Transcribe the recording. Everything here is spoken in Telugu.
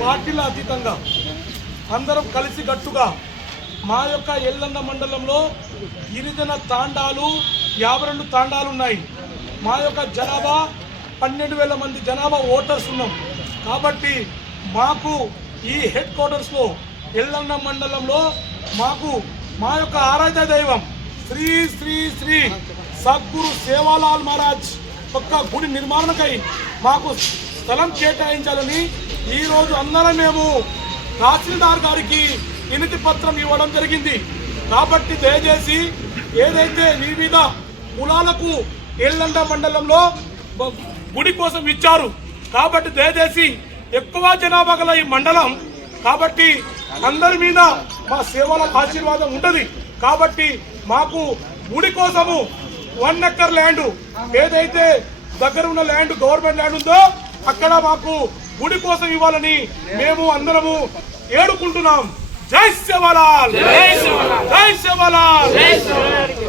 పార్టీల అతీతంగా అందరం కలిసి గట్టుగా మా యొక్క ఎల్లంద మండలంలో గిరిజన తాండాలు 52 తాండాలు ఉన్నాయి. మా యొక్క జనాభా 12,000 మంది జనాభా ఓటర్స్ ఉన్నాం. కాబట్టి మాకు ఈ హెడ్ క్వార్టర్స్లో ఎల్లంద మండలంలో మాకు మా యొక్క ఆరాధ్య దైవం శ్రీ శ్రీ శ్రీ సద్గురు సేవాలాల్ మహారాజ్ ఒక్క గుడి నిర్మాణకై మాకు స్థలం కేటాయించాలని ఈరోజు అందరం మేము తహసీల్దార్ గారికి వినతి పత్రం ఇవ్వడం జరిగింది. కాబట్టి దయచేసి ఏదైతే వివిధ కులాలకు ఎల్లంద మండలంలో గుడి కోసం ఇచ్చారు కాబట్టి దయచేసి ఎక్కువ జనాభా గల ఈ మండలం కాబట్టి అందరి మీద మా సేవల ఆశీర్వాదం ఉంటుంది. కాబట్టి మాకు గుడి కోసము 1 ఎకర్ ల్యాండ్ ఏదైతే దగ్గర ఉన్న ల్యాండ్ గవర్నమెంట్ ల్యాండ్ ఉందో అక్కడ మాకు గుడి కోసం ఇవ్వాలని మేము అందరము ఏడుకుంటున్నాం. జై సేవాలాల్, జై సేవాలాల్, జై సేవాలాల్.